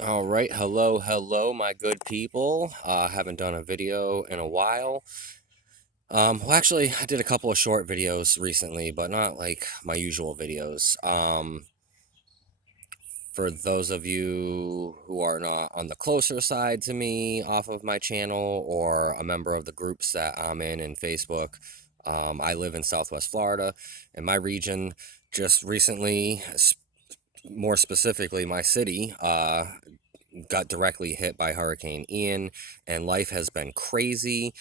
All right, hello, my good people. Haven't done a video in a while. Well, actually, I did a couple of short videos recently, but not like my usual videos. For those of you who are not on the closer side to me off of my channel or a member of the groups that I'm in Facebook, I live in Southwest Florida, and my region just recently, more specifically, my city, got directly hit by Hurricane Ian, and life has been crazy.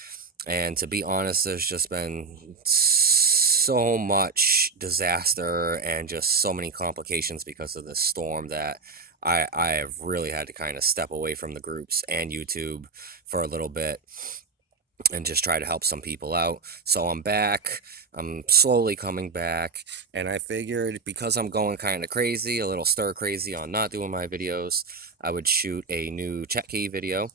And to be honest, there's just been so much disaster and just so many complications because of this storm that I have really had to kind of step away from the groups and YouTube for a little bit and just try to help some people out. So I'm back. I'm slowly coming back. And I figured because I'm going kind of crazy, a little stir crazy on not doing my videos, I would shoot a new Chetki video.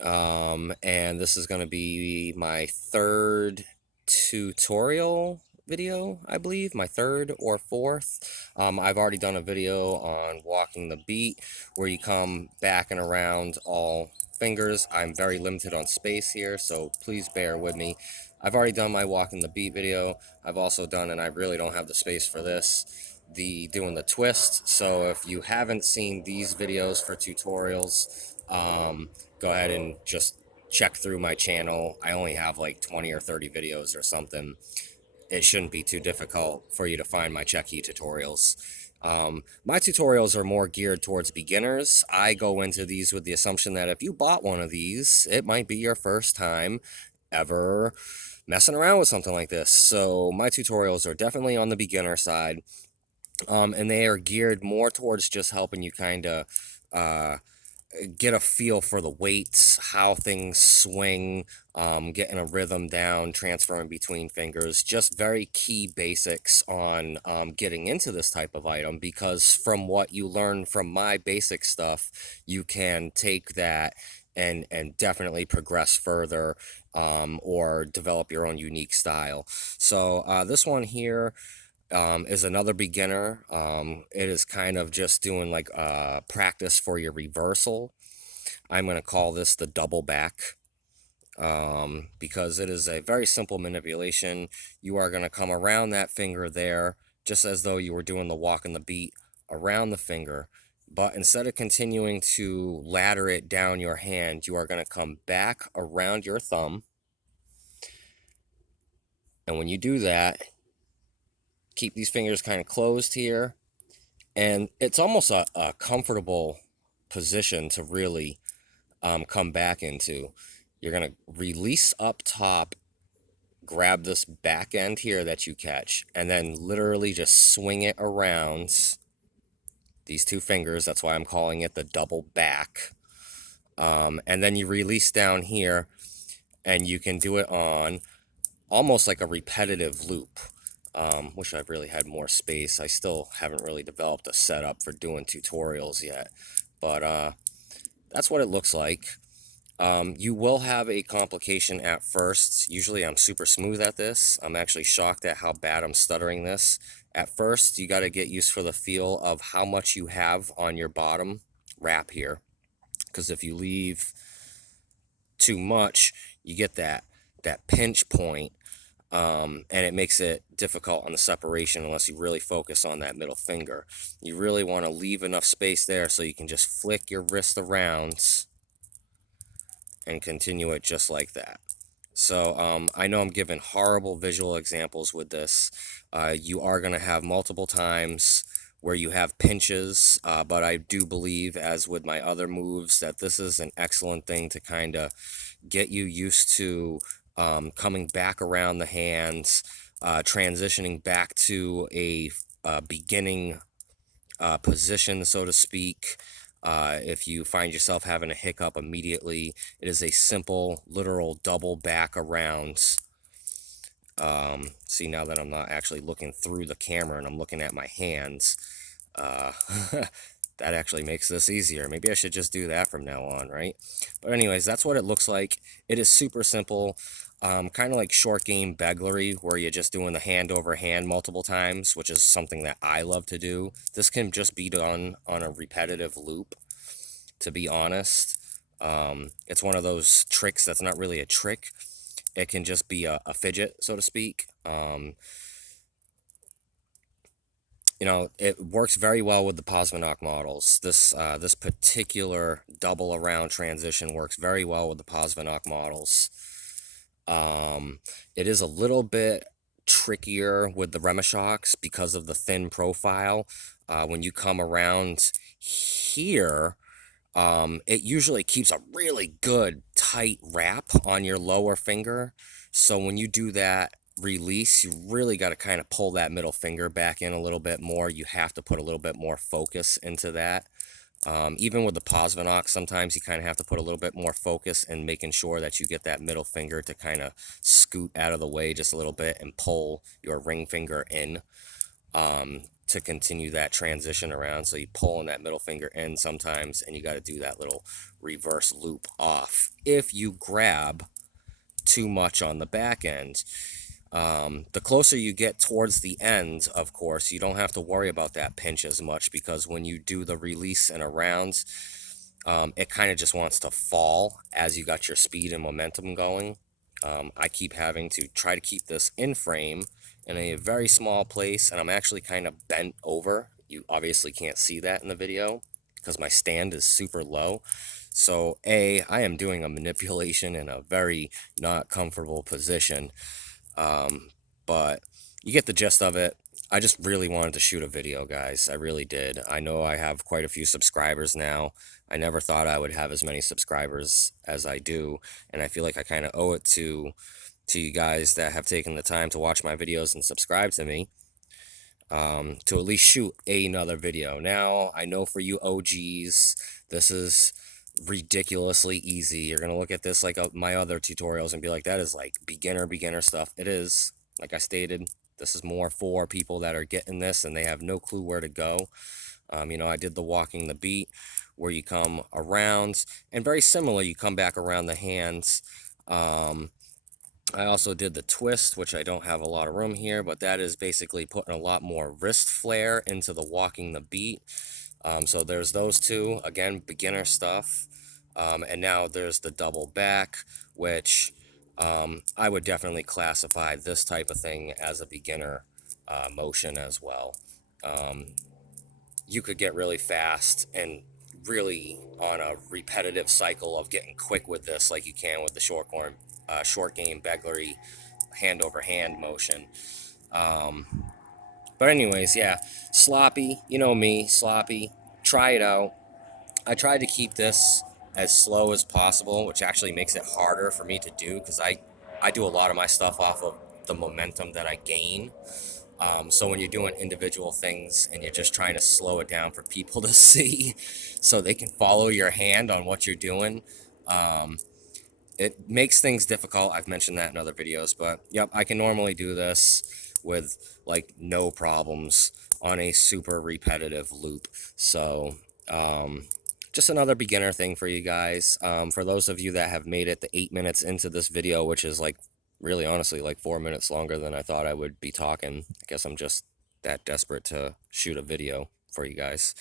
And this is going to be my third tutorial video, I believe, my third or fourth. I've already done a video on walking the beat where you come back and around all fingers. I'm very limited on space here, so please bear with me. I've already done my walking the beat video. I've also done, and I really don't have the space for this, the doing the twist. So if you haven't seen these videos for tutorials, go ahead and just check through my channel. I only have like 20 or 30 videos or something. It shouldn't be too difficult for you to find my Chetki tutorials. My tutorials are more geared towards beginners. I go into these with the assumption that if you bought one of these, it might be your first time ever messing around with something like this. So my tutorials are definitely on the beginner side, and they are geared more towards just helping you kind of uh, get a feel for the weights, how things swing, getting a rhythm down, transferring between fingers, just very key basics on getting into this type of item, because from what you learn from my basic stuff, you can take that and definitely progress further, or develop your own unique style. So this one here is another beginner. It is kind of just doing like practice for your reversal. I'm going to call this the double back, because it is a very simple manipulation. You are going to come around that finger there, just as though you were doing the walk and the beat around the finger. But instead of continuing to ladder it down your hand, you are going to come back around your thumb. And when you do that, keep these fingers kind of closed here. And it's almost a comfortable position to really come back into. You're going to release up top, grab this back end here that you catch, and then literally just swing it around these two fingers. That's why I'm calling it the double back. And then you release down here, and you can do it on almost like a repetitive loop. Wish I really had more space. I still haven't really developed a setup for doing tutorials yet, but that's what it looks like. You will have a complication at first. Usually I'm super smooth at this. I'm actually shocked at how bad I'm stuttering this. At first, you got to get used for the feel of how much you have on your bottom wrap here. Because if you leave too much, you get that pinch point, and it makes it difficult on the separation unless you really focus on that middle finger. You really want to leave enough space there so you can just flick your wrist around and continue it just like that. So I know I'm giving horrible visual examples with this. You are going to have multiple times where you have pinches, but I do believe, as with my other moves, that this is an excellent thing to kind of get you used to coming back around the hands, transitioning back to a beginning position, so to speak. If you find yourself having a hiccup immediately, it is a simple, literal double back around. See, now that I'm not actually looking through the camera and I'm looking at my hands, uh, that actually makes this easier. Maybe I should just do that from now on, right? But anyways, that's what it looks like. It is super simple. Kind of like short game beglery, where you're just doing the hand over hand multiple times, which is something that I love to do. This can just be done on a repetitive loop. to be honest. It's one of those tricks that's not really a trick. It can just be a fidget, so to speak. You know, it works very well with the Posvanock models. This particular double around transition works very well with the Posvanock models. It is a little bit trickier with the Remashocks because of the thin profile. When you come around here, it usually keeps a really good tight wrap on your lower finger. So when you do that release, you really got to kind of pull that middle finger back in a little bit more. You have to put a little bit more focus into that. Even with the Posvanock, sometimes you kind of have to put a little bit more focus in making sure that you get that middle finger to kind of scoot out of the way just a little bit and pull your ring finger in to continue that transition around. So you pull in that middle finger in sometimes, and you got to do that little reverse loop off. If you grab too much on the back end, the closer you get towards the end, of course, you don't have to worry about that pinch as much, because when you do the release and around, it kind of just wants to fall as you got your speed and momentum going. I keep having to try to keep this in frame in a very small place, and I'm actually kind of bent over. You obviously can't see that in the video because my stand is super low. So I am doing a manipulation in a very not comfortable position. But you get the gist of it. I just really wanted to shoot a video, guys. I really did. I know I have quite a few subscribers now. I never thought I would have as many subscribers as I do, and I feel like I kind of owe it to you guys that have taken the time to watch my videos and subscribe to me, to at least shoot another video. Now, I know for you OGs, this is ridiculously easy. You're gonna look at this like my other tutorials and be like, that is like beginner stuff. It is. Like I stated, this is more for people that are getting this and they have no clue where to go. You know, I did the walking the beat, where you come around, and very similar, you come back around the hands. I also did the twist, which I don't have a lot of room here, but that is basically putting a lot more wrist flare into the walking the beat. So there's those two, again, beginner stuff. And now there's the double back, which I would definitely classify this type of thing as a beginner motion as well. You could get really fast and really on a repetitive cycle of getting quick with this, like you can with the short game beglery hand over hand motion. But anyways, yeah, sloppy, you know me, sloppy. Try it out. I tried to keep this as slow as possible, which actually makes it harder for me to do, because I do a lot of my stuff off of the momentum that I gain. So when you're doing individual things and you're just trying to slow it down for people to see so they can follow your hand on what you're doing, it makes things difficult. I've mentioned that in other videos, but yep, I can normally do this with like no problems on a super repetitive loop. So just another beginner thing for you guys. For those of you that have made it the 8 minutes into this video, which is like really honestly like 4 minutes longer than I thought I would be talking. I guess I'm just that desperate to shoot a video for you guys.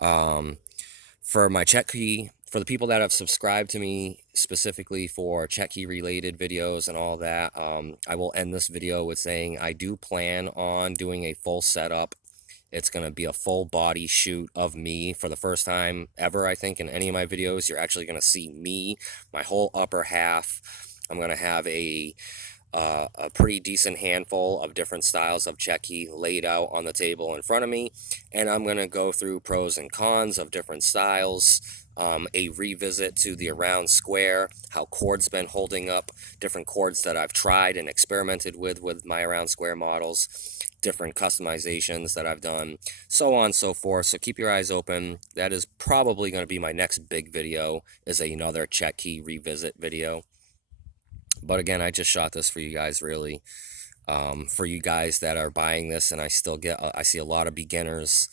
For my Chetki, for the people that have subscribed to me specifically for Chetki related videos and all that, I will end this video with saying I do plan on doing a full setup. It's going to be a full body shoot of me for the first time ever, I think, in any of my videos. You're actually going to see me, my whole upper half. I'm going to have a pretty decent handful of different styles of Chetki laid out on the table in front of me, and I'm going to go through pros and cons of different styles, a revisit to the around square, how chords been holding up, different chords that I've tried and experimented with my around square models, different customizations that I've done, so on and so forth. So keep your eyes open. That is probably going to be my next big video, is another Chetki revisit video. But again, I just shot this for you guys, really. For you guys that are buying this, and I see a lot of beginners,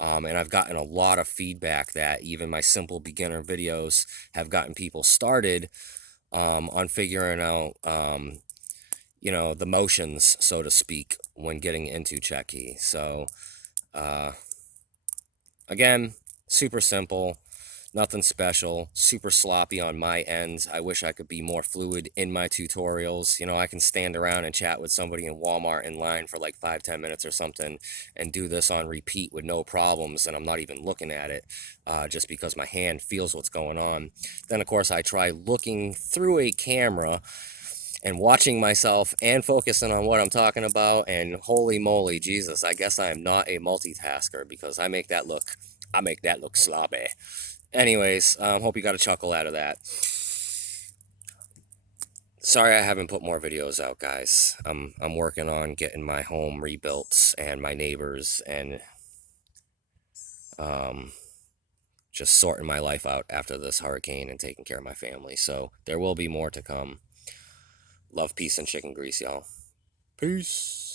and I've gotten a lot of feedback that even my simple beginner videos have gotten people started on figuring out, you know, the motions, so to speak, when getting into Chetki. So, again, super simple. Nothing special, super sloppy on my end. I wish I could be more fluid in my tutorials. You know, I can stand around and chat with somebody in Walmart in line for like 5, 10 minutes or something and do this on repeat with no problems, and I'm not even looking at it just because my hand feels what's going on. Then, of course, I try looking through a camera and watching myself and focusing on what I'm talking about, and holy moly, Jesus, I guess I am not a multitasker because I make that look sloppy. Anyways, hope you got a chuckle out of that. Sorry I haven't put more videos out, guys. I'm working on getting my home rebuilt and my neighbors, and um, just sorting my life out after this hurricane and taking care of my family. So there will be more to come. Love, peace, and chicken grease, y'all. Peace.